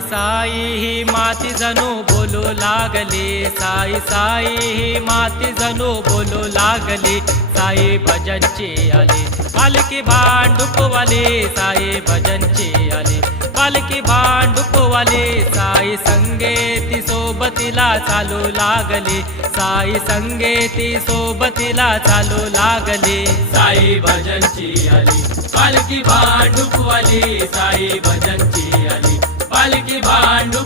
साई साई ही माती जणू बोलू लागली, साई साई ही माती जणू बोलू लागली. साई भजनची आली पालखी भांडुपवाली, साई भजनची आली पालखी भांडुपवाली. साई संगेती सोबतीला चालू लागली, साई संगेती सोबतीला चालू लागली. साई भजनची आली पालखी भांडुपवाली, साई भजनची आली पालखी भांडू